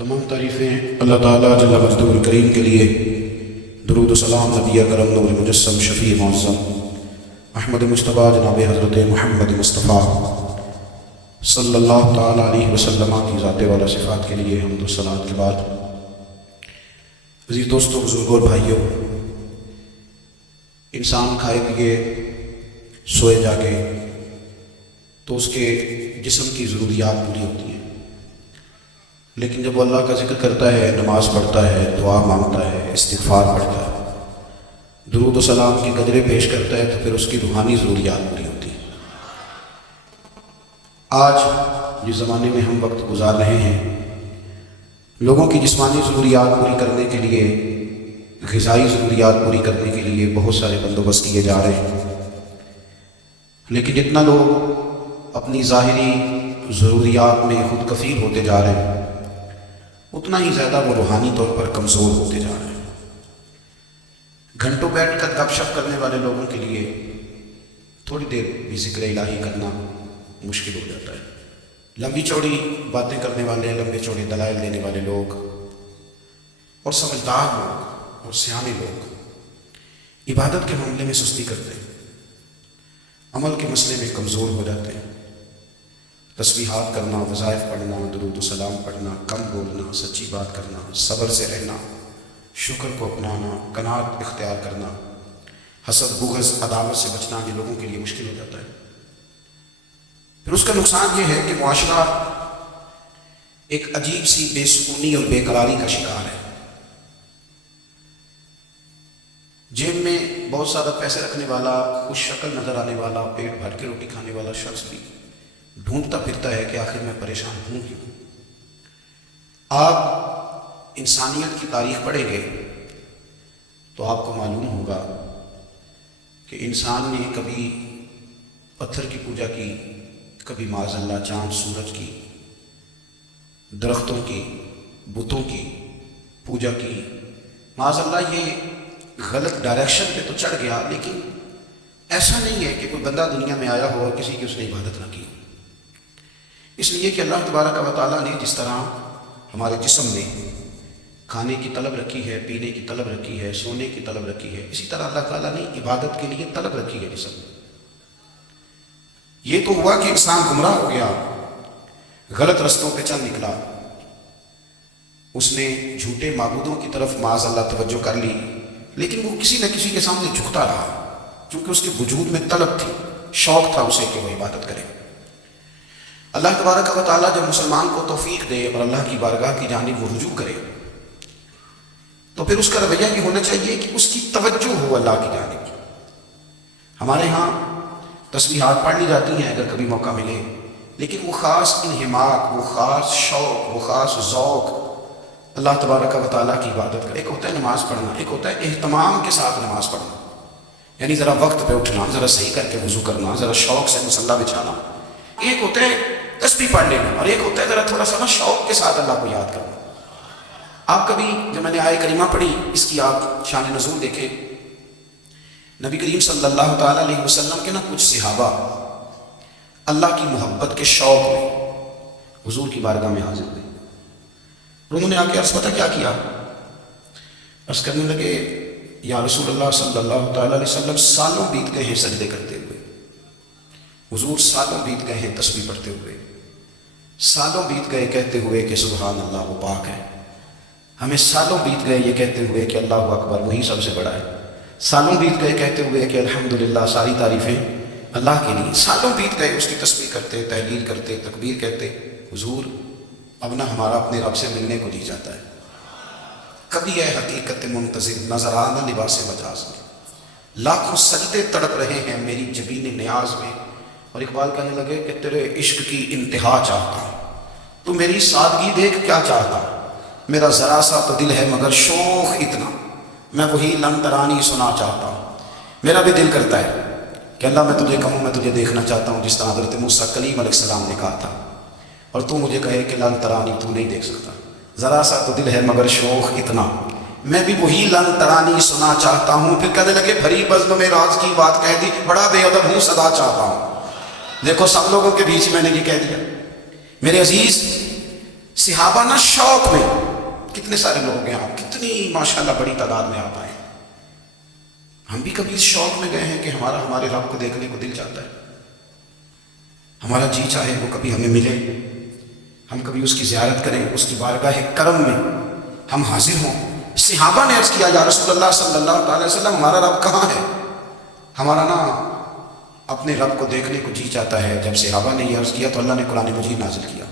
تمام تعریفیں اللہ تعالیٰ جل مجدہ الکریم کے لیے، درود و سلام نبی کرم نور مجسم شفیع معظم احمد مجتبیٰ جناب حضرت محمد مصطفیٰ صلی اللہ تعالیٰ علیہ وسلم کی ذات والا صفات کے لیے حمد و صلوات کے بعد، عزیز دوستوں، بزرگوں اور بھائیوں، انسان کھائے پیے سوئے جاگے تو اس کے جسم کی ضروریات پوری ہوتی ہیں، لیکن جب وہ اللہ کا ذکر کرتا ہے، نماز پڑھتا ہے، دعا مانگتا ہے، استغفار پڑھتا ہے، درود و سلام کی قدریں پیش کرتا ہے، تو پھر اس کی روحانی ضروریات پوری ہوتی ہیں۔ آج جس زمانے میں ہم وقت گزار رہے ہیں، لوگوں کی جسمانی ضروریات پوری کرنے کے لیے، غذائی ضروریات پوری کرنے کے لیے بہت سارے بندوبست کیے جا رہے ہیں، لیکن جتنا لوگ اپنی ظاہری ضروریات میں خود کفیل ہوتے جا رہے ہیں، اتنا ہی زیادہ وہ روحانی طور پر کمزور ہوتے جا رہے ہیں۔ گھنٹوں بیٹھ کر گپ شپ کرنے والے لوگوں کے لیے تھوڑی دیر بھی ذکر الہی کرنا مشکل ہو جاتا ہے۔ لمبی چوڑی باتیں کرنے والے، لمبے چوڑے دلائل دینے والے لوگ اور سمجھدار لوگ اور سیانے لوگ عبادت کے معاملے میں سستی کرتے ہیں، عمل کے مسئلے میں کمزور ہو جاتے ہیں۔ تسبیحات کرنا، وظائف پڑھنا، درود و سلام پڑھنا، کم بولنا، سچی بات کرنا، صبر سے رہنا، شکر کو اپنانا، قناعت اختیار کرنا، حسد، بغض، عداوت سے بچنا، یہ لوگوں کے لیے مشکل ہو جاتا ہے۔ پھر اس کا نقصان یہ ہے کہ معاشرہ ایک عجیب سی بے سکونی اور بے قراری کا شکار ہے۔ جیب میں بہت زیادہ پیسے رکھنے والا، خوش شکل نظر آنے والا، پیٹ بھر کے روٹی کھانے والا شخص بھی ڈھونڈتا پھرتا ہے کہ آخر میں پریشان ہوں کیوں۔ آپ انسانیت کی تاریخ پڑھیں گے تو آپ کو معلوم ہوگا کہ انسان نے کبھی پتھر کی پوجا کی، کبھی معاذ اللہ چاند سورج کی، درختوں کی، بتوں کی پوجا کی۔ معاذ اللہ یہ غلط ڈائریکشن پہ تو چڑھ گیا، لیکن ایسا نہیں ہے کہ کوئی بندہ دنیا میں آیا ہو اور کسی کی اس نے عبادت نہ کی۔ اس لیے کہ اللہ تبارک و تعالیٰ نے جس طرح ہمارے جسم میں کھانے کی طلب رکھی ہے، پینے کی طلب رکھی ہے، سونے کی طلب رکھی ہے، اسی طرح اللہ تعالیٰ نے عبادت کے لیے طلب رکھی ہے جسم میں۔ یہ تو ہوا کہ انسان گمراہ ہو گیا، غلط رستوں پہ چل نکلا، اس نے جھوٹے معبودوں کی طرف معاذ اللہ توجہ کر لی، لیکن وہ کسی نہ کسی کے سامنے جھکتا رہا، کیونکہ اس کے وجود میں طلب تھی، شوق تھا اسے کہ وہ عبادت کرے۔ اللہ تبارک و تعالیٰ جب مسلمان کو توفیق دے اور اللہ کی بارگاہ کی جانب وہ رجوع کرے، تو پھر اس کا رویہ یہ ہونا چاہیے کہ اس کی توجہ ہو اللہ کی جانب۔ ہمارے ہاں تسبیحات پڑھ لی جاتی ہیں اگر کبھی موقع ملے، لیکن وہ خاص انہماک، وہ خاص شوق، وہ خاص ذوق اللہ تبارک و تعالیٰ کی عبادت کا۔ ایک ہوتا ہے نماز پڑھنا، ایک ہوتا ہے اہتمام کے ساتھ نماز پڑھنا، یعنی ذرا وقت پہ اٹھنا، ذرا صحیح کر کے وضو کرنا، ذرا شوق سے مصلی بچھانا۔ ایک ہوتا ہے تسبیح پڑھ لینا، اور ایک ہوتا ہے ذرا تھوڑا سا نا شوق کے ساتھ اللہ کو یاد کرنا۔ آپ کبھی جب میں نے آیہ کریمہ پڑھی، اس کی آپ شان نزول دیکھیں، نبی کریم صلی اللہ تعالیٰ علیہ وسلم کے نا کچھ صحابہ اللہ کی محبت کے شوق میں حضور کی بارگاہ میں حاضر ہوئے، اور انہوں نے آ کے عرض پتہ کیا کیا، عرض کرنے لگے یا رسول اللہ صلی اللہ تعالیٰ علیہ وسلم، سالوں بیت گئے ہیں سجدے کرتے ہوئے، حضور سالوں بیت گئے ہیں تسبیح پڑھتے ہوئے، سالوں بیت گئے کہتے ہوئے کہ سبحان اللہ وہ پاک ہے، ہمیں سالوں بیت گئے یہ کہتے ہوئے کہ اللہ اکبر وہی سب سے بڑا ہے، سالوں بیت گئے کہتے ہوئے کہ الحمدللہ ساری تعریفیں اللہ کے لیے، سالوں بیت گئے اس کی تسبیح کرتے، تحلیل کرتے، تکبیر کہتے۔ حضور اب نہ ہمارا اپنے رب سے ملنے کو جی جاتا ہے، کبھی ہے حقیقت منتظر نظر آنا لباس مجاز میں، لاکھوں سجدے تڑپ رہے ہیں میری جبین نیاز میں، اور اقبال کہنے لگے کہ تیرے عشق کی انتہا چاہتا ہوں، تو میری سادگی دیکھ کیا چاہتا، میرا ذرا سا تو دل ہے مگر شوق اتنا، میں وہی لن ترانی سنا چاہتا ہوں۔ میرا بھی دل کرتا ہے کہ اللہ میں تجھے کہوں، میں تجھے دیکھنا چاہتا ہوں، جس طرح حضرت موسیٰ کلیم علیہ السلام نے کہا تھا، اور تو مجھے کہے کہ لن ترانی تو نہیں دیکھ سکتا، ذرا سا تو دل ہے مگر شوق اتنا، میں بھی وہی لن ترانی سنا چاہتا ہوں۔ پھر کہنے لگے بھری بزم میں راز کی بات کہہ دی، بڑا بے ادب ہوں صدا چاہتا ہوں۔ دیکھو سب لوگوں کے بیچ میں نے یہ کہہ دیا۔ میرے عزیز، صحابہ نا شوق میں، کتنے سارے لوگ ہیں آپ، کتنی ماشاءاللہ بڑی تعداد میں آپ آئے، ہم بھی کبھی اس شوق میں گئے ہیں کہ ہمارے رب کو دیکھنے کو دل چاہتا ہے، ہمارا جی چاہے وہ کبھی ہمیں ملے، ہم کبھی اس کی زیارت کریں، اس کی بارگاہ کرم میں ہم حاضر ہوں۔ صحابہ نے عرض کیا یا رسول اللہ صلی اللہ علیہ وسلم ہمارا رب کہاں ہے؟ ہمارا نا اپنے رب کو دیکھنے کو جی چاہتا ہے۔ جب صحابہ نے یہ عرض کیا تو اللہ نے قرآن مجید نازل کیا،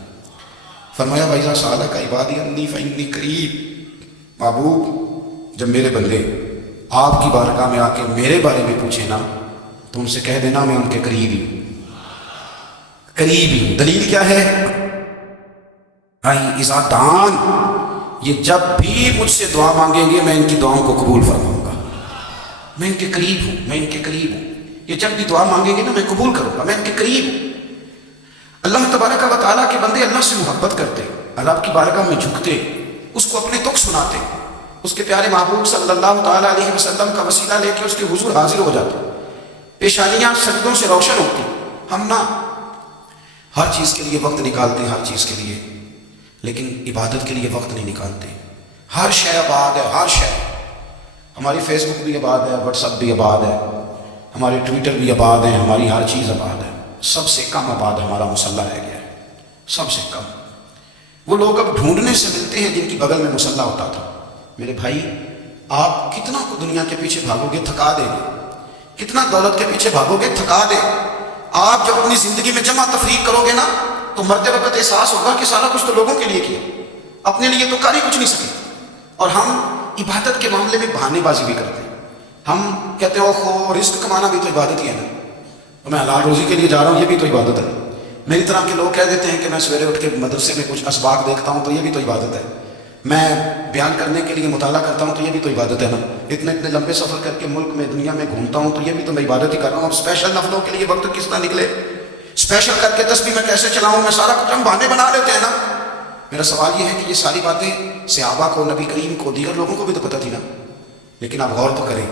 فرمایا وَإِذَا سَأَلَكَ عِبَادِي عَنِّي فَإِنِّي قَرِيبٌ، محبوب جب میرے بندے آپ کی بارگاہ میں آ کے میرے بارے میں پوچھیں نا تو ان سے کہہ دینا میں ان کے قریب ہی ہوں۔ دلیل کیا ہے؟ اِذَا دَعَانِ، یہ جب بھی مجھ سے دعا مانگیں گے میں ان کی دعاؤں کو قبول فرماؤں گا، میں ان کے قریب ہوں، یہ جب بھی دعا مانگیں گے نا میں قبول کروں گا، میں ان کے قریب ہوں۔ اللہ تبارک و تعالیٰ کے بندے اللہ سے محبت کرتے، اللہ کی بارگاہ میں جھکتے، اس کو اپنے دکھ سناتے، اس کے پیارے محبوب صلی اللہ تعالیٰ علیہ وسلم کا وسیلہ لے کے اس کے حضور حاضر ہو جاتے، پیشانیاں سجدوں سے روشن ہوتی۔ ہم نا ہر چیز کے لیے وقت نکالتے ہیں، ہر چیز کے لیے، لیکن عبادت کے لیے وقت نہیں نکالتے۔ ہر شے آباد ہے، ہر شے، ہماری فیس بک بھی آباد ہے، واٹس ایپ بھی آباد ہے، ہمارے ٹویٹر بھی آباد ہیں، ہماری ہر چیز آباد ہے، سب سے کم آباد ہمارا مصلی رہ گیا ہے، سب سے کم۔ وہ لوگ اب ڈھونڈنے سے ملتے ہیں جن کی بغل میں مصلی ہوتا تھا۔ میرے بھائی آپ کتنا کو دنیا کے پیچھے بھاگو گے تھکا دے گے، کتنا دولت کے پیچھے بھاگو گے تھکا دے۔ آپ جب اپنی زندگی میں جمع تفریق کرو گے نا تو مرتے وقت احساس ہوگا کہ سارا کچھ تو لوگوں کے لیے کیا، اپنے لیے تو کر ہی کچھ نہیں سکے۔ اور ہم عبادت کے معاملے میں بہانے بازی بھی کرتے ہیں، ہم کہتے ہیں اوہ رزق کمانا بھی تو عبادت ہی ہے نا، میں حلال روزی کے لیے جا رہا ہوں، یہ بھی تو عبادت ہے۔ میری طرح کے لوگ کہہ دیتے ہیں کہ میں سویرے اٹھ کے مدرسے میں کچھ اسباق دیکھتا ہوں تو یہ بھی تو عبادت ہے، میں بیان کرنے کے لیے مطالعہ کرتا ہوں تو یہ بھی تو عبادت ہے نا، اتنے لمبے سفر کر کے ملک میں دنیا میں گھومتا ہوں تو یہ بھی تو میں عبادت ہی کر رہا ہوں۔ اب اسپیشل نفلوں کے لیے وقت کس طرح نکلے، اسپیشل کر کے تسبیح میں کیسے چلاؤں، میں سارا کچھ ہم بہانے بنا لیتے ہیں نا۔ میرا سوال یہ ہے کہ یہ ساری باتیں صحابہ کو، نبی کریم کو، دیگر لوگوں کو بھی تو پتہ تھی نا، لیکن آپ غور تو کریں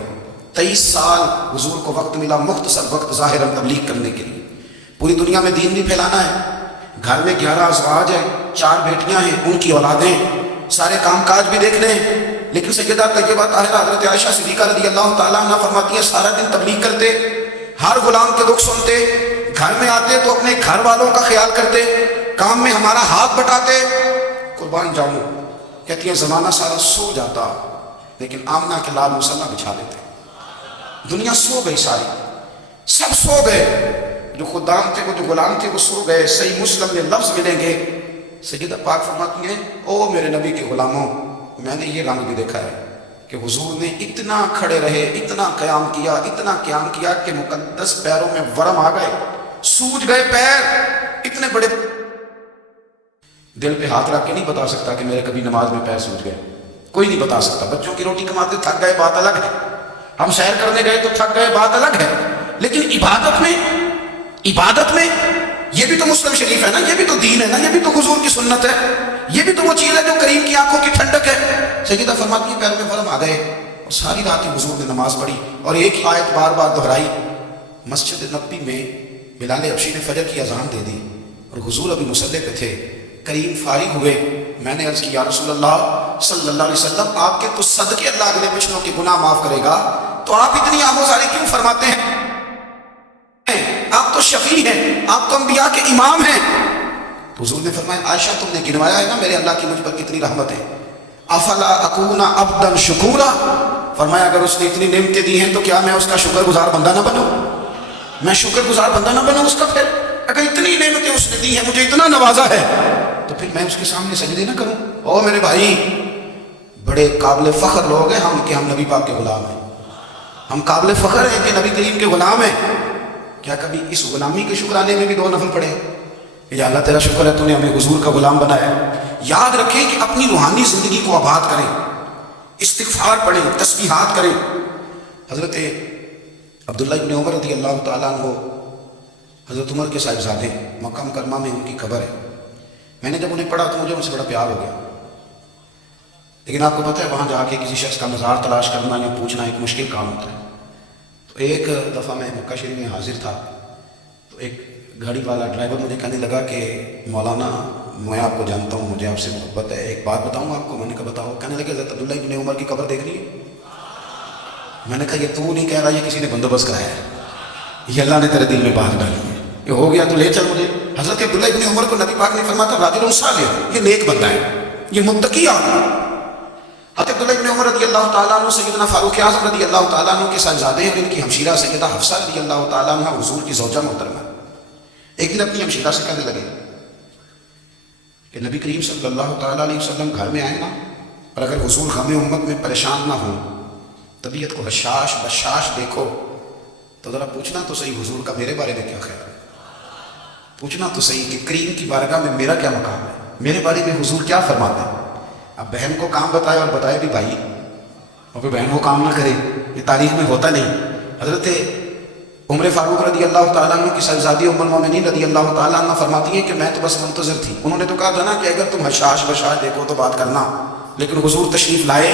23 سال حضور کو وقت ملا، مختصر وقت ظاہراً تبلیغ کرنے کے لیے، پوری دنیا میں دین بھی پھیلانا ہے۔ گھر میں 11 ازواج ہیں، 4 بیٹیاں ہیں، ان کی اولادیں، سارے کام کاج بھی دیکھنے ہیں، لیکن سیدہ طیبہ طاہرہ حضرت عائشہ صدیقہ رضی اللہ تعالیٰ عنہ فرماتی ہیں سارا دن تبلیغ کرتے، ہر غلام کے دکھ سنتے، گھر میں آتے تو اپنے گھر والوں کا خیال کرتے، کام میں ہمارا ہاتھ بٹاتے۔ قربان جاؤں، کہتی ہیں زمانہ سارا سو جاتا لیکن آمنہ کے لال مصلی بچھا لیتے، دنیا سو گئی، ساری سب سو گئے، جو خدام تھے، وہ جو غلام تھے وہ سو گئے۔ صحیح مسلم میں لفظ ملیں گے، سیدہ پاک فرماتی ہیں او میرے نبی کے غلاموں، میں نے یہ رنگ بھی دیکھا ہے کہ حضور نے اتنا کھڑے رہے، اتنا قیام کیا کہ مقدس پیروں میں ورم آ گئے، سوج گئے پیر، اتنے بڑے۔ دل پہ ہاتھ رکھ کے نہیں بتا سکتا کہ میرے کبھی نماز میں پیر سوج گئے، کوئی نہیں بتا سکتا۔ بچوں کی روٹی کماتے تھک گئے بات الگ ہے، ہم سیر کرنے گئے تو تھک گئے بات الگ ہے، لیکن عبادت میں یہ بھی تو مسلم شریف ہے نا، یہ بھی تو دین ہے نا، یہ بھی تو حضور کی سنت ہے، یہ بھی تو وہ چیز ہے جو کریم کی آنکھوں کی ٹھنڈک ہے۔ سیدہ فرماتی ہیں پیروں میں ورم آ گئے، اور ساری رات ہی حضور نے نماز پڑھی اور ایک ہی آیت بار بار دہرائی۔ مسجد نبوی میں بلال حبشی نے فجر کی اذان دے دی اور حضور ابھی مصلی پہ تھے، کریم فارغ ہوئے، میں نے عرض کی یا رسول اللہ صلی اللہ علیہ وسلم آپ کے تو صدقے اللہ اگلے پچھلوں کے گناہ معاف کرے گا، تو آپ اتنی آموزاری کیوں فرماتے ہیں؟ آپ تو شفیع ہیں، آپ تو انبیاء کے امام ہیں۔ تو حضور نے فرمایا عائشہ تم نے گنوایا ہے نا میرے اللہ کی مجھ پر کتنی رحمت ہے، افلا اکون عبدا شکورا، فرمایا اگر اس نے اتنی نعمتیں دی ہیں تو کیا میں اس کا شکر گزار بندہ نہ بنوں، میں شکر گزار بندہ نہ بنوں اس کا؟ پھر اگر اتنی نعمتیں اس نے دی ہیں، مجھے اتنا نوازا ہے، تو پھر میں اس کے سامنے سجدے نہ کروں؟ او میرے بھائی، بڑے قابل فخر لوگ ہیں ہم کہ ہم نبی پاک کے غلام ہیں، ہم قابل فخر ہیں کہ نبی کریم کے غلام ہیں۔ کیا کبھی اس غلامی کے شکرانے میں بھی 2 نفل پڑھے کہ یا اللہ تیرا شکر ہے تو نے ہمیں حضور کا غلام بنایا؟ یاد رکھیں کہ اپنی روحانی زندگی کو آباد کریں، استغفار پڑھیں، تسبیحات کریں۔ حضرت عبداللہ ابن عمر رضی اللہ تعالیٰ عنہ حضرت عمر کے صاحبزادے، مکہ مکرمہ میں ان کی قبر ہے، میں نے جب انہیں پڑھا تو مجھے ان سے بڑا پیار ہو گیا، لیکن آپ کو پتہ ہے وہاں جا کے کسی شخص کا مزار تلاش کرنا یا پوچھنا ایک مشکل کام ہوتا ہے۔ تو ایک دفعہ میں مکہ شریف میں حاضر تھا، تو ایک گاڑی والا ڈرائیور مجھے کہنے لگا کہ مولانا میں آپ کو جانتا ہوں، مجھے آپ سے محبت ہے، ایک بات بتاؤں آپ کو؟ میں نے کہا بتاؤ۔ کہنے لگے حضرت عبداللہ ابن عمر کی قبر دیکھ لی ہے؟ میں نے کہا یہ تو نہیں کہہ رہا، یہ کسی نے بندوبست کرایا ہے، یہ اللہ نے تیرے دل میں بات ڈالی ہے، یہ ہو گیا تو لے چل مجھے۔ حضرت عبداللہ ابن عمر کو نبی پاک نے فرمایا تھا راجل صالح، یہ نیک بندہ ہے، یہ متقی آدمی۔ حضرت عبداللہ ابن عمر رضی اللہ تعالیٰ عنہ سیدنا فاروق اعظم رضی اللہ تعالیٰ عنہ کے صاحبزادے ہیں، اور ان کی ہمشیرہ سیدہ حفصہ رضی اللہ تعالیٰ عنہ حضور کی زوجہ محترمہ۔ ایک دن اپنی ہمشیرہ سے کہنے لگے کہ نبی کریم صلی اللہ تعالیٰ علیہ وسلم گھر میں آئے نا، اور اگر حضور غم امت میں پریشان نہ ہوں، طبیعت کو حشاش بشاش دیکھو، تو ذرا پوچھنا تو صحیح حضور کا میرے بارے میں کیا خیال ہے، پوچھنا تو صحیح کہ کریم کی بارگاہ میں میرا کیا مقام ہے، میرے بارے میں حضور کیا فرماتے ہیں۔ اب بہن کو کام بتائے اور بتائے بھی بھائی، اور پھر بہن وہ کام نہ کرے، یہ تاریخ میں ہوتا نہیں۔ حضرت عمر فاروق رضی اللہ تعالیٰ عنہ کی صاحبزادی ام المومنین رضی اللہ تعالیٰ عنہ فرماتی ہیں کہ میں تو بس منتظر تھی، انہوں نے تو کہا تھا نا کہ اگر تم حشاش بشاش دیکھو تو بات کرنا، لیکن حضور تشریف لائے،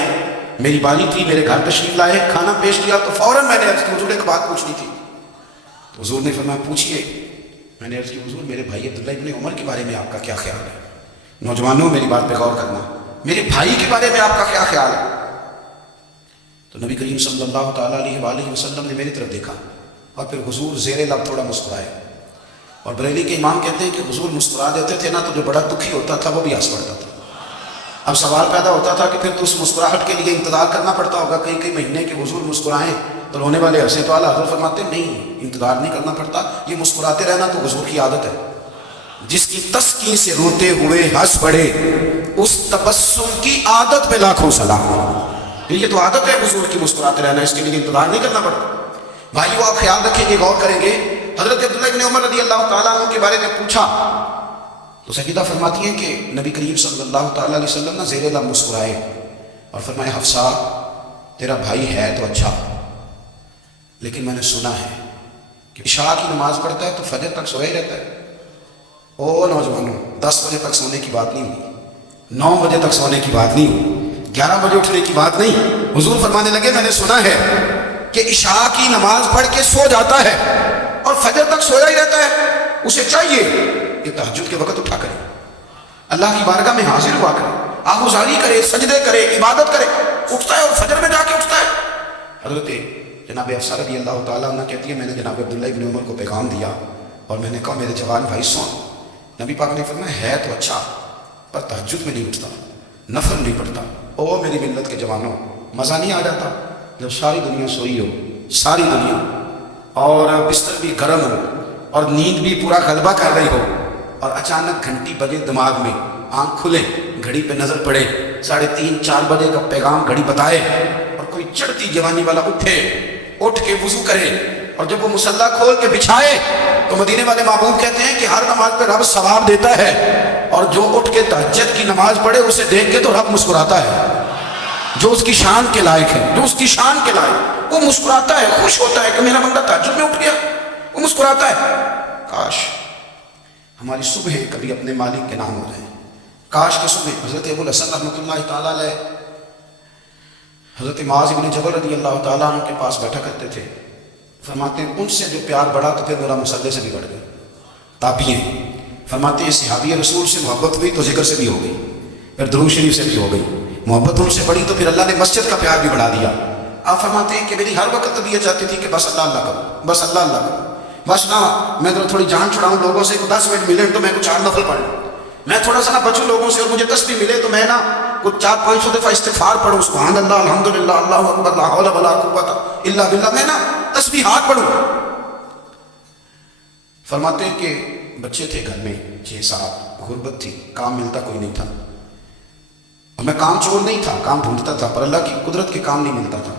میری باری تھی، میرے گھر تشریف لائے، کھانا پیش کیا تو فوراً میں نے عرض کی حضور ایک بات پوچھنی تھی۔ تو حضور نے فرمایا پوچھیے۔ میں نے عرض کی حضور میرے بھائی عبداللہ ابن عمر کے بارے میں آپ کا کیا خیال ہے؟ نوجوانوں میری بات پہ غور کرنا، میرے بھائی کے بارے میں آپ کا کیا خیال ہے؟ تو نبی کریم صلی اللہ تعالیٰ علیہ وآلہ وسلم نے میری طرف دیکھا، اور پھر حضور زیر لب تھوڑا مسکرائے، اور بریلی کے امام کہتے ہیں کہ حضور مسکرا دیتے تھے نا تو جو بڑا دکھی ہوتا تھا وہ بھی ہنس پڑتا تھا۔ اب سوال پیدا ہوتا تھا کہ پھر تو اس مسکراہٹ کے لیے انتظار کرنا پڑتا ہوگا کئی مہینے کہ حضور مسکرائیں تو رونے والے ہنسیں، تو اعلیٰ حضرت فرماتے ہیں نہیں، انتظار نہیں کرنا پڑتا، یہ مسکراتے رہنا تو حضور کی عادت ہے۔ جس کی تسکین سے روتے ہوئے ہنس پڑے اس تبسم کی عادت پہ لاکھوں سلام۔ یہ تو عادت ہے حضور کی مسکراتے رہنا، اس کے لیے انتظار نہیں کرنا پڑتا۔ بھائیو آپ خیال رکھیں گے، غور کریں گے۔ حضرت عبداللہ ابن عمر رضی اللہ تعالیٰ عنہ کے بارے میں پوچھا تو سیدہ فرماتی ہیں کہ نبی کریم صلی اللہ تعالیٰ علیہ وسلم نے زیر لب مسکرائے اور فرمائے حفصہ تیرا بھائی ہے تو اچھا، لیکن میں نے سنا ہے کہ عشاء کی نماز پڑھتا ہے تو فجر تک سویا ہی رہتا ہے۔ او نوجوانوں، 10 بجے تک سونے کی بات نہیں ہوئی، 9 بجے تک سونے کی بات نہیں ہوئی، 11 بجے اٹھنے کی بات نہیں۔ حضور فرمانے لگے میں نے سنا ہے کہ عشاء کی نماز پڑھ کے سو جاتا ہے اور فجر تک سویا ہی رہتا ہے، اسے چاہیے کہ تہجد کے وقت اٹھا کرے، اللہ کی بارگاہ میں حاضر ہوا کرے، آہوزاری کرے، سجدے کرے، عبادت کرے، اٹھتا ہے اور فجر میں جا کے اٹھتا ہے۔ حضرت جناب حفصہ رضی اللہ تعالیٰ عنہ کہتی ہے میں نے جناب عبداللہ ابن عمر کو پیغام دیا اور میں نے کہا میرے جوان بھائی سن۔ نبی پاک نے فرمایا ہے تو اچھا پر تہجد میں نہیں اٹھتا، نفل نہیں پڑھتا۔ او میری ملت کے جوانوں، مزہ نہیں آ جاتا جب ساری دنیا سوئی ہو، ساری دنیا، اور بستر بھی گرم ہو اور نیند بھی پورا غلبہ کر رہی ہو، اور اچانک گھنٹی بجے دماغ میں، آنکھ کھلے، گھڑی پہ نظر پڑے، 3:30 4 بجے کا پیغام گھڑی بتائے، اور کوئی چڑھتی جوانی والا اٹھ کے وضو کرے، اور جب وہ مصلی کھول کے بچھائے تو مدینے والے محبوب کہتے ہیں کہ ہر نماز پہ رب ثواب دیتا ہے، اور جو اٹھ کے تہجد کی نماز پڑھے اسے دیکھ کے تو رب مسکراتا ہے، جو اس کی شان کے لائق ہے، جو اس کی شان کے لائق، وہ مسکراتا ہے، خوش ہوتا ہے کہ میرا بندہ تہجد میں اٹھ گیا، وہ مسکراتا ہے۔ کاش ہماری صبح کبھی اپنے مالک کے نام ہو جائیں، کاش کہ صبح حضرت ابو الحسن رحمۃ اللہ تعالیٰ علیہ حضرت معاذ بن جبل رضی اللہ تعالیٰ عنہ کے پاس بیٹھا کرتے تھے، فرماتے ہیں ان سے جو پیار بڑھا تو پھر میرا مصلی سے بھی بڑھ گیا۔ تابعین فرماتے ہیں صحابی رسول سے محبت ہوئی تو ذکر سے بھی ہو گئی، پھر درود شریف سے بھی ہو گئی، محبت ان سے بڑھی تو پھر اللہ نے مسجد کا پیار بھی بڑھا دیا۔ آپ فرماتے ہیں کہ میری ہر وقت طبیعت چاہتی تھی کہ بس اللہ اللہ کرو، بس اللہ اللہ کرو، بس نہ میں تھوڑی جان چھڑاؤں لوگوں سے، 10 منٹ ملے تو میں کچھ 4 نفل پڑھ لوں، میں تھوڑا سا نہ بچوں لوگوں سے، اور مجھے تسبیح ملے تو میں نا کچھ 400-500 دفعہ استغفار پڑھوں، سبحان اللہ الحمدللہ اللہ اکبر لا حول ولا قوت الا باللہ، میں نا تسبیحات پڑھوں۔ فرماتے ہیں کہ بچے تھے گھر میں 6-7، غربت تھی، کام ملتا کوئی نہیں تھا، اور میں کام چور نہیں تھا، کام ڈھونڈتا تھا، پر اللہ کی قدرت کے کام نہیں ملتا تھا۔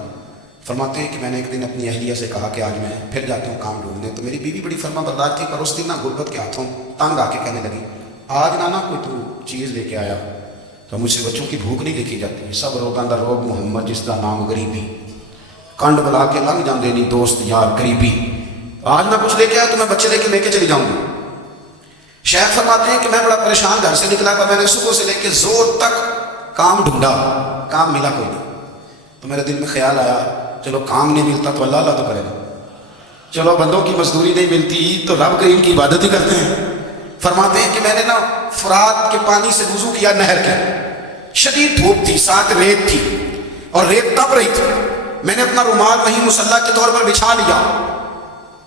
فرماتے ہیں کہ میں نے ایک دن اپنی اہلیہ سے کہا کہ آج میں پھر جاتا ہوں کام ڈھونڈنے، تو میری بیوی بڑی فرما بردار تھی، پر اس دن نا غربت کے ہاتھوں تنگ آ کے کہنے لگی آج نانا کوئی تو چیز لے کے آیا، تو مجھ سے بچوں کی بھوک نہیں دیکھی جاتی، سب روگاں دا روگ محمد جس دا نام غریبی، کنڈ بلا کے لنگ جاندے نہیں دوست یار قریبی، آج نہ کچھ لے کے آیا تو میں بچے لے کے چلی جاؤں گی۔ شیخ فرماتے ہیں کہ میں بڑا پریشان گھر سے نکلا تھا، میں نے صبح سے لے کے زور تک کام ڈھونڈا، کام ملا کوئی نہیں، تو میرے دل میں خیال آیا چلو کام نہیں ملتا تو اللہ اللہ تو کرے گا، چلو بندوں کی مزدوری نہیں ملتی تو رب کریم کی عبادت ہی کرتے ہیں۔ فرماتے ہیں کہ میں نے نا فرات کے پانی سے وضو کیا نہر کے، شدید دھوپ تھی، ساتھ ریت تھی اور ریت تپ رہی تھی، میں نے اپنا رومال وہیں مصلی کے طور پر بچھا لیا،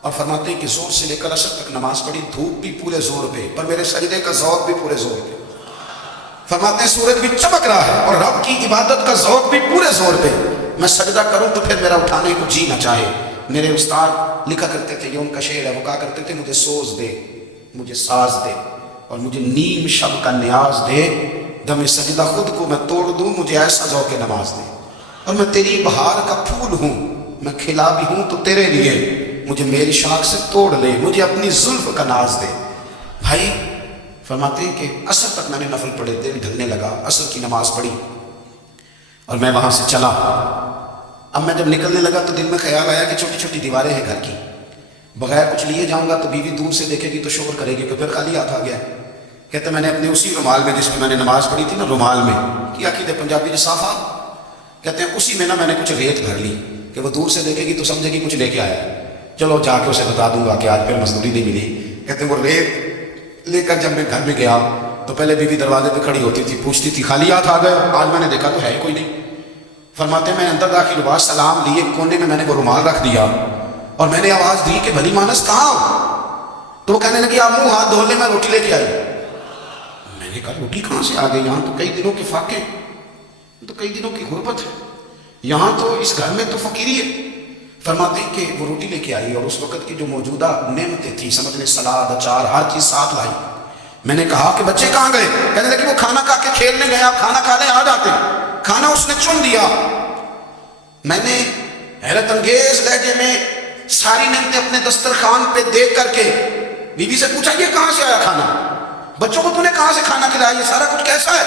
اور فرماتے ہیں کہ زور سے لے کر عصر تک نماز پڑھی، دھوپ بھی پورے زور پہ پر میرے سجدے کا ذوق بھی پورے زور پہ، فرماتے ہیں سورج بھی چمک رہا ہے اور رب کی عبادت کا ذوق بھی پورے زور پہ، میں سجدہ کروں تو پھر میرا اٹھانے کو جی نہ چاہے۔ میرے استاد لکھا کرتے تھے، یہ ان کا شعر ہے، وہ کہا کرتے تھے مجھے سوز دے، مجھے ساز دے اور مجھے نیم شب کا نیاز دے، دم سجدہ خود کو میں توڑ دوں، مجھے ایسا ذوق نماز دے، اور میں تیری بہار کا پھول ہوں، میں کھلا بھی ہوں تو تیرے لیے، مجھے میری شاخ سے توڑ لے، مجھے اپنی زلف کا ناز دے۔ بھائی فرماتے ہیں کہ عصر تک میں نے نفل پڑھے، دل ڈھلنے لگا، عصر کی نماز پڑھی اور میں وہاں سے چلا۔ اب میں جب نکلنے لگا تو دل میں خیال آیا کہ چھوٹی چھوٹی دیواریں ہیں گھر کی، بغیر کچھ لیے جاؤں گا تو بیوی دور سے دیکھے گی تو شور کرے گی کہ پھر خالی ہاتھ آ گیا۔ کہتے میں نے اپنے اسی رومال میں جس میں میں نے نماز پڑھی تھی نا، رومال میں کیا عقیدے پنجابی جو صافہ کہتے ہیں، اسی میں نا میں نے کچھ ریت بھر لی کہ وہ دور سے دیکھے گی تو سمجھے گی کچھ لے کے آیا، چلو جا کے اسے بتا دوں گا کہ آج پھر مزدوری نہیں ملی۔ کہتے ہیں وہ ریت لے کر جب میں گھر میں گیا تو پہلے بیوی دروازے پہ کھڑی ہوتی تھی، پوچھتی تھی خالی ہاتھ آ گئے، آج میں نے دیکھا تو ہے ہی کوئی نہیں۔ فرماتے ہیں میں اندر داخل ہوا، سلام لیے، کونے میں میں نے وہ رومال رکھ دیا اور میں نے آواز دی کہ بھلی مانس کہاں ہو؟ تو وہ کہنے لگی آپ منہ ہاتھ دھو لیں، میں روٹی لے کے آئی۔ میں نے کہا روٹی کہاں سے آ گئی؟ یہاں تو کئی دنوں کے فاقے، تو کئی دنوں کی غربت ہے، یہاں تو اس گھر میں تو فقیری ہے۔ فرماتے ہیں کہ وہ روٹی لے کے آئی اور اس وقت کی جو موجودہ نعمتیں تھیں، سمجھ لیں سلاد، اچار، ہر چیز ساتھ لائی۔ میں نے کہا کہ بچے کہاں گئے؟ کہنے لگے وہ کھانا کھا کے کھیلنے گئے، آپ کھانا کھا لیں آ جاتے۔ کھانا اس نے چن دیا۔ میں نے حیرت انگیز لہجے میں ساری نعمتیں اپنے دسترخوان پہ دیکھ کر کے بیوی سے پوچھا یہ کہاں سے آیا کھانا؟ بچوں کو تو نے کہاں سے کھانا کھلایا؟ یہ سارا کچھ کیسا ہے؟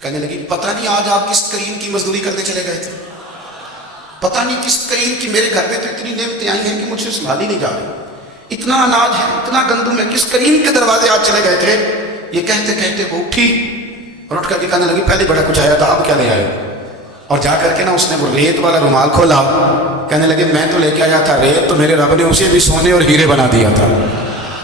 کہنے لگی پتہ نہیں آج آپ کس کریم کی مزدوری کرنے چلے گئے تھے، پتہ نہیں کس کریم کی، میرے گھر میں تو اتنی نعمتیں آئی ہیں کہ مجھ سے سنبھالی نہیں جا رہی، اتنا اناج ہے، اتنا گندم ہے، کس کریم کے دروازے آج چلے گئے تھے؟ یہ کہتے کہتے وہ اٹھی اور اٹھ کر کے کہنے لگی پہلے بڑا کچھ آیا تھا، آپ کیا لے آئے؟ اور جا کر کے نا اس نے وہ ریت والا رومال کھولا، کہنے لگے میں تو لے کے آیا تھا ریت، تو میرے رب نے اسے بھی سونے اور ہیرے بنا دیا تھا۔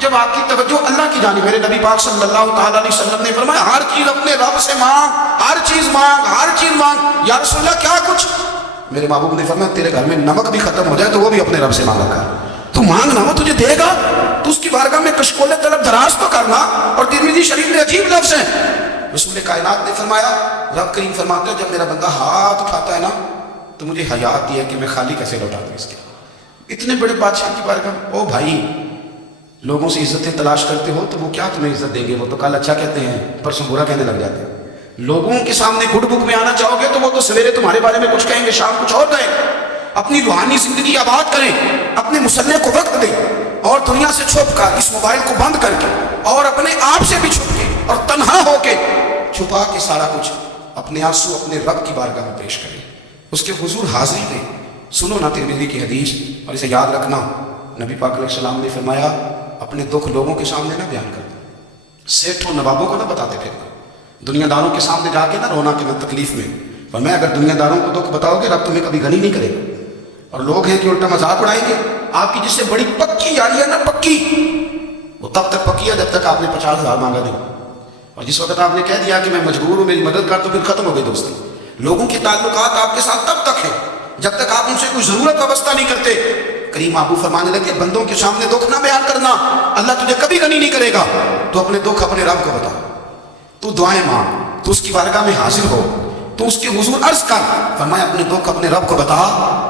جب آپ کی توجہ اللہ کی جانب، میرے نبی پاک صلی اللہ تعالیٰ علیہ وسلم نے فرمایا ہر چیز اپنے رب سے مانگ، ہر چیز مانگ، ہر چیز مانگ۔ یا رسول اللہ کیا کچھ؟ میرے محبوب نے فرمایا تیرے گھر میں نمک بھی ختم ہو جائے تو وہ بھی اپنے رب سے مانگا کر، تو مانگنا وہ تجھے دے گا، تو اس کی بارگاہ میں کشکول طلب دراز تو کرنا۔ اور ترمذی شریف میں عجیب لفظ ہے، رسول کائنات نے فرمایا، رب کریم فرماتا ہے جب میرا بندہ ہاتھ اٹھاتا ہے نا تو مجھے حیا آتی ہے کہ میں خالی کیسے لوٹا دوں اس کے۔ اتنے بڑے بادشاہ کی بارگاہ، او بھائی لوگوں سے عزتیں تلاش کرتے ہو تو وہ کیا تمہیں عزت دیں گے؟ وہ تو کل اچھا کہتے ہیں پرسوں برا کہنے لگ جاتے ہیں۔ لوگوں کے سامنے گڈ بک میں آنا چاہو گے تو وہ تو سویرے تمہارے بارے میں کچھ کہیں گے، شام کچھ اور کہیں گے۔ اپنی روحانی زندگی آباد کریں، اپنے مصلح کو وقت دیں، اور دنیا سے چھپ کر اس موبائل کو بند کر کے اور اپنے آپ سے بھی چھپ کے اور تنہا ہو کے چھپا کے سارا کچھ اپنے آنسو اپنے رب کی بارگاہ میں پیش کریں، اس کے حضور حاضری دیں۔ سنو نا ترمذی کی حدیث اور اسے یاد رکھنا، نبی پاک علیہ السلام نے فرمایا اپنے دکھ لوگوں کے سامنے نہ بیان کرنا، سیٹھوں نوابوں کو نہ بتاتے پھرنا، دنیا داروں کے سامنے جا کے نہ رونا کہ میں تکلیف میں، فرمایا اگر دنیا داروں کو دکھ بتاؤ گے رب تمہیں کبھی غنی نہیں کرے گا۔ اور لوگ ہیں کہ الٹا مذاق اڑائیں گے آپ کی، جس سے بڑی پکی یاری ہے نا، پکی وہ تب تک پکی ہے جب تک آپ نے 50,000 مانگا نہیں، اور جس وقت آپ نے کہہ دیا کہ میں مجبور ہوں میری مدد کر تو پھر ختم ہو گئی دوستی۔ لوگوں کے تعلقات آپ کے ساتھ تب تک ہیں جب تک آپ ان سے کوئی ضرورت وابستہ نہیں کرتے۔ کریم آبو فرمانے لگے بندوں کے سامنے دکھ نہ بیان کرنا، اللہ تجھے کبھی غنی نہیں کرے گا۔ تو اپنے دکھ اپنے رب کو بتا، تو دعائیں مانگ، تو اس کی بارگاہ میں حاضر ہو، تو اس کے حضور عرض کر، فرمایا اپنے دکھ اپنے رب کو بتا،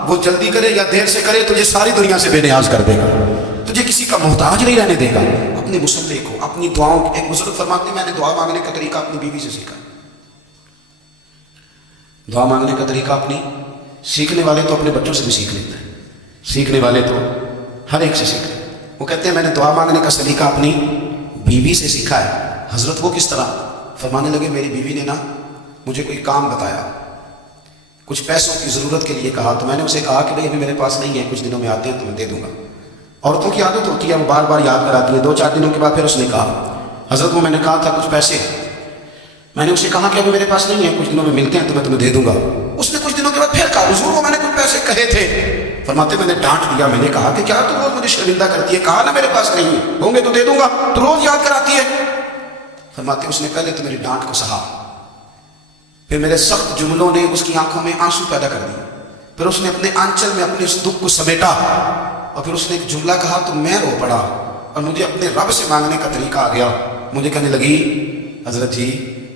وہ جلدی کرے یا دیر سے کرے تجھے ساری دنیا سے بے نیاز کر دے گا، تجھے کسی کا محتاج نہیں رہنے دے گا۔ اپنے مصلح کو، اپنی دعاؤں، ایک بزرگ فرماتے ہیں میں نے دعا مانگنے کا طریقہ اپنی بیوی سے سیکھا۔ دعا مانگنے کا طریقہ اپنی، سیکھنے والے تو اپنے بچوں سے بھی سیکھ لیتے ہیں، سیکھنے والے تو ہر ایک سے سیکھ لیتے ہیں۔ وہ کہتے ہیں میں نے دعا مانگنے کا سلیقہ اپنی بیوی سے سیکھا ہے۔ حضرت وہ کس طرح؟ فرمانے لگے میری بیوی نے نا مجھے کوئی کام بتایا، کچھ پیسوں کی ضرورت کے لیے کہا، تو میں نے اسے کہا کہ بھائی ابھی میرے پاس نہیں ہے، کچھ دنوں میں آتے ہیں تو میں دے دوں گا۔ عورتوں کی عادت ہوتی ہے وہ بار بار یاد کراتی ہیں، 2-4 دنوں کے بعد پھر اس نے کہا حضرت وہ میں نے کہا تھا کچھ پیسے، میں نے اسے کہا کہ ابھی میرے پاس نہیں ہے، کچھ دنوں میں ملتے ہیں تو میں تمہیں دے دوں گا۔ اس نے کچھ دنوں کے بعد پھر کہا حضور وہ میں نے کچھ پیسے کہے تھے، فرماتے میں نے ڈانٹ دیا, میں نے کہا کہ کیا تو روز مجھے شرمندہ کرتی ہے, کہا نا میرے پاس نہیں ہے, ہوں گے تو دے دوں گا, تو روز یاد کراتی ہے. فرماتے اس نے پہلے تو میری ڈانٹ کو سہا, پھر میرے سخت جملوں نے اس کی آنکھوں میں آنسو پیدا کر دی, پھر اس نے اپنے آنچل میں اپنے اس دکھ کو سمیٹا, اور پھر اس نے ایک جملہ کہا تو میں رو پڑا, اور مجھے اپنے رب سے مانگنے کا طریقہ آ گیا. مجھے کہنے لگی حضرت جی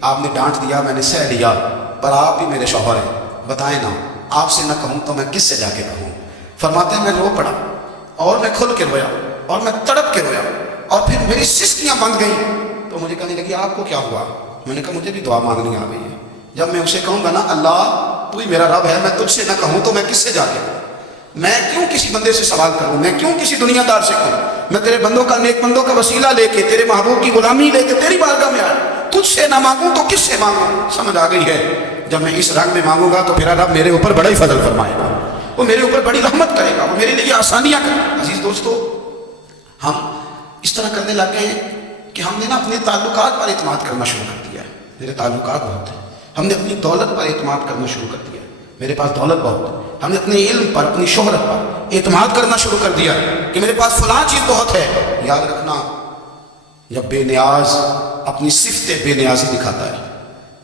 آپ نے ڈانٹ دیا, میں نے سہ لیا, پر آپ بھی میرے شوہر ہیں, بتائیں نا آپ سے نہ کہوں تو میں کس سے جا کے کہوں. فرماتے ہیں میں رو پڑا اور میں کھل کے رویا اور میں تڑپ کے رویا, اور پھر میری سسکیاں بند گئیں. تو مجھے کہنے لگی آپ کو کیا ہوا؟ میں نے کہا مجھے بھی دعا مانگنی آ گئی ہے. جب میں اسے کہوں گا نا اللہ تو ہی میرا رب ہے, میں تجھ سے نہ کہوں تو میں کس سے جا کے کہوں؟ میں کیوں کسی بندے سے سوال کروں, میں کیوں کسی دنیا دار سے کہوں؟ میں تیرے بندوں کا نیک بندوں کا وسیلہ لے کے, تیرے محبوب کی غلامی لے کے تیری بارگاہ میں آیا, تجھ سے نہ مانگوں تو کس سے مانگوں؟ سمجھ آ گئی ہے. جب میں اس رنگ میں مانگوں گا تو پھر رب میرے اوپر بڑا ہی فضل فرمائے گا, وہ میرے اوپر بڑی رحمت کرے گا, وہ میرے لیے آسانیاں کرے گا. عزیز دوستو, ہم اس طرح کرنے لگ گئے ہیں کہ ہم نے نا اپنے تعلقات پر اعتماد کرنا شروع کر دیا ہے. میرے تعلقات بہت ہیں. ہم نے اپنی دولت پر اعتماد کرنا شروع کر دیا ہے, میرے پاس دولت بہت ہے. ہم نے اپنے علم پر, اپنی شہرت پر اعتماد کرنا شروع کر دیا کہ میرے پاس فلاں چیز بہت ہے. یاد رکھنا, جب بے نیاز اپنی صفت بے نیازی دکھاتا ہے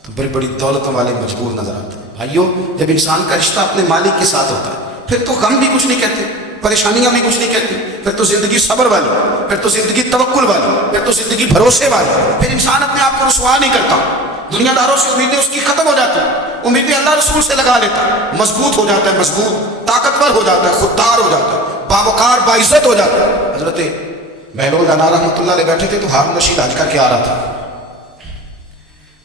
تو بڑی بڑی دولتوں والے مجبور نظر آتے ہیں. بھائیو, جب انسان کا رشتہ اپنے مالک کے ساتھ ہوتا ہے پھر تو غم بھی کچھ نہیں کہتے, پریشانیاں بھی کچھ نہیں کہتی, پھر تو زندگی صبر والی, پھر تو زندگی توکل والی, پھر تو زندگی بھروسے والی. پھر انسان اپنے آپ کو رسوا نہیں کرتا, دنیا داروں سے امیدیں اس کی ختم ہو جاتی ہیں, امیدیں اللہ رسول سے لگا لیتا ہے, مضبوط ہو جاتا ہے, مضبوط طاقتور ہو جاتا ہے, خوددار ہو جاتا ہے, باوقار باعزت ہو جاتا ہے. حضرت بہلول دانا رحمۃ اللہ علیہ بیٹھے تھے تو ہارون رشید حج کر کے آ رہا تھا,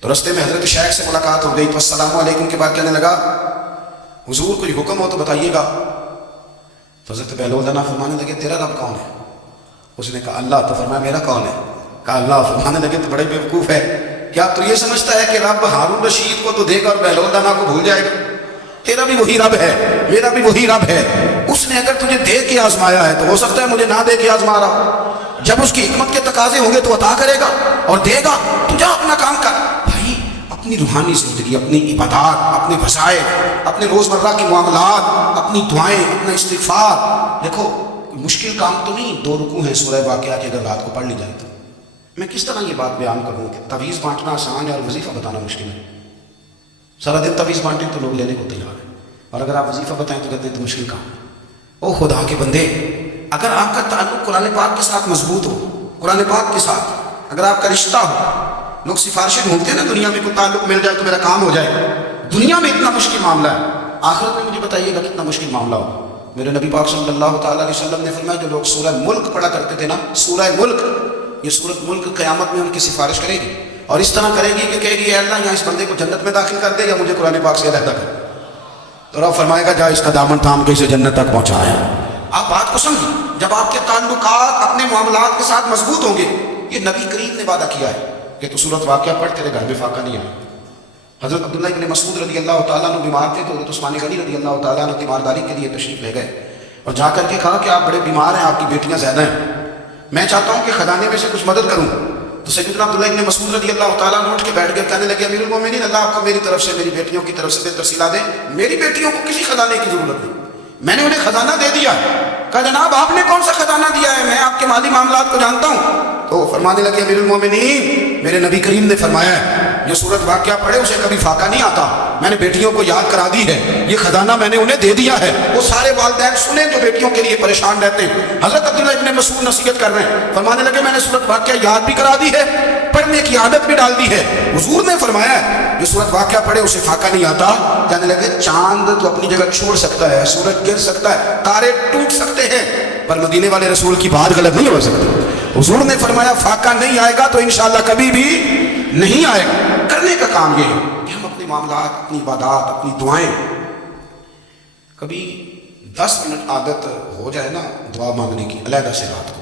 تو رستے میں حضرت شیخ سے ملاقات ہو گئی تو السلام علیکم کے بعد کہنے لگا حضور کوئی حکم ہو تو بتائیے گا. تو حضرت بہلول دانا فرمانے لگے تیرا رب کون ہے؟ اس نے کہا اللہ. تو فرمایا میرا کون ہے؟ کہا اللہ. فرمانے لگے تو بڑے بیوقوف ہے, کیا تو یہ سمجھتا ہے کہ رب ہارون رشید کو تو دے گا اور بہلول دانا کو بھول جائے گا؟ تیرا بھی وہی رب ہے, میرا بھی وہی رب ہے. اس نے اگر تجھے دے کے آزمایا ہے تو ہو سکتا ہے مجھے نہ دے کے آزما رہا. جب اس کی حکمت کے تقاضے ہوں گے تو عطا کرے گا اور دے گا. تو جا اپنا کام کر. بھائی اپنی روحانی زندگی, اپنی عبادات, اپنے وسائل, اپنے روزمرہ کے معاملات, اپنی دعائیں, اپنا استغفار. دیکھو مشکل کام تو نہیں, 2 رکوع ہیں سورہ واقعہ کی اگر رات کو پڑھ لی جائے تو. میں کس طرح یہ بات بیان کروں کہ تعویذ بانٹنا آسان ہے اور وظیفہ بتانا مشکل ہے. سارا دن تعویذ بانٹیں تو لوگ لینے کو تیار ہیں, اور اگر آپ وظیفہ بتائیں تو کہتے ہیں تو مشکل کام ہے. او خدا کے بندے, اگر آپ کا تعلق قرآن پاک کے ساتھ مضبوط ہو, قرآن پاک کے ساتھ اگر آپ کا رشتہ ہو, لوگ سفارشیں ڈھونڈتے ہیں نا دنیا میں کوئی تعلق مل جائے تو میرا کام ہو جائے. دنیا میں اتنا مشکل معاملہ ہے, آخرت میں مجھے بتائیے گا کتنا مشکل معاملہ ہوگا. میرے نبی پاک صلی اللہ تعالیٰ علیہ وسلم نے فرمایا جو لوگ سورہ ملک پڑھا کرتے تھے نا, سورہ ملک, یہ سورت ملک قیامت میں ان کی سفارش کرے گی اور اس طرح کرے گی کہ کہے گی اے اللہ یہاں اس بندے کو جنت میں داخل کر دے یا مجھے قرآن پاک سے علیحدہ کر. تو رب فرمائے گا جا اس کا دامن تھام کے اسے جنت تک پہنچایا. آپ بات کو سمجھیں, جب آپ کے تعلقات اپنے معاملات کے ساتھ مضبوط ہوں گے, یہ نبی کریم نے وعدہ کیا ہے کہ تو سورت واقعہ پڑھ تیرے گھر میں فاقہ نہیں آئے. حضرت عبداللہ ابن مسعود رضی اللہ تعالیٰ عنہ بیمار تھے تو حضرت عثمان غنی رضی اللہ تعالیٰ عنہ تیمارداری کے لیے تشریف لے گئے اور جا کر کے کہا کہ آپ بڑے بیمار ہیں, آپ کی بیٹیاں زیادہ ہیں, میں چاہتا ہوں کہ خزانے میں سے کچھ مدد کروں. تو سیدنا عبداللہ ابن مسعود رضی اللہ تعالیٰ عنہ اٹھ کے بیٹھ گئے, کہنے لگے امیر المومنین اللہ آپ کو میری طرف سے, میری بیٹیوں کی طرف سے بہتر صلہ دے. میری بیٹیوں کو کسی خزانے کی ضرورت نہیں, میں نے انہیں خزانہ دے دیا. کہا جناب آپ نے کون سا خزانہ دیا ہے, میں آپ کے مالی معاملات کو جانتا ہوں. تو فرمانے لگے امیر المومنین میرے نبی کریم نے فرمایا ہے جو سورت واقعہ پڑھے اسے کبھی فاقہ نہیں آتا, میں نے بیٹیوں کو یاد کرا دی ہے, یہ خزانہ میں نے انہیں دے دیا ہے. وہ سارے والدین سنیں جو بیٹیوں کے لیے پریشان رہتے ہیں. حضرت عبداللہ ابن مسعود نصیحت کر رہے ہیں, فرمانے لگے میں نے سورت واقعہ یاد بھی کرا دی ہے, پڑھنے کی عادت بھی ڈال دی ہے. حضور نے فرمایا ہے جو سورت واقعہ پڑھے اسے فاقہ نہیں آتا. کہنے لگے چاند تو اپنی جگہ چھوڑ سکتا ہے, سورج گر سکتا ہے, تارے ٹوٹ سکتے ہیں, پر مدینے والے رسول کی بات غلط نہیں ہو سکتی. حضور نے فرمایا فاقہ نہیں آئے گا تو انشاءاللہ کبھی بھی نہیں آئے گا. کرنے کا کام یہ ہے کہ ہم اپنے معاملات, اپنی عبادات, اپنی دعائیں, کبھی 10 منٹ عادت ہو جائے نا دعا مانگنے کی علیحدہ سے رات کو.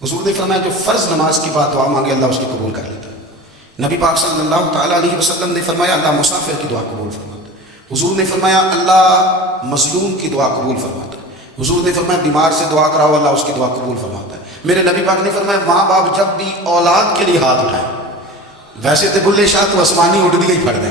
حضور نے فرمایا جو فرض نماز کی بات دعا مانگے اللہ اس کی قبول کر لیتا ہے. نبی پاک صلی اللہ تعالیٰ علیہ وسلم نے فرمایا اللہ مسافر کی دعا قبول فرماتا ہے. حضور نے فرمایا اللہ مظلوم کی دعا قبول فرماتا ہے. حضور نے فرمایا بیمار سے دعا کراؤ اللہ اس کی دعا قبول فرماتا ہے. میرے نبی پاک نے فرمایا ماں باپ جب بھی اولاد کے لیے ہاتھ اٹھائیں, ویسے تو بلے شاہ تو آسمانی اٹھ بھی ہی پڑ گئے,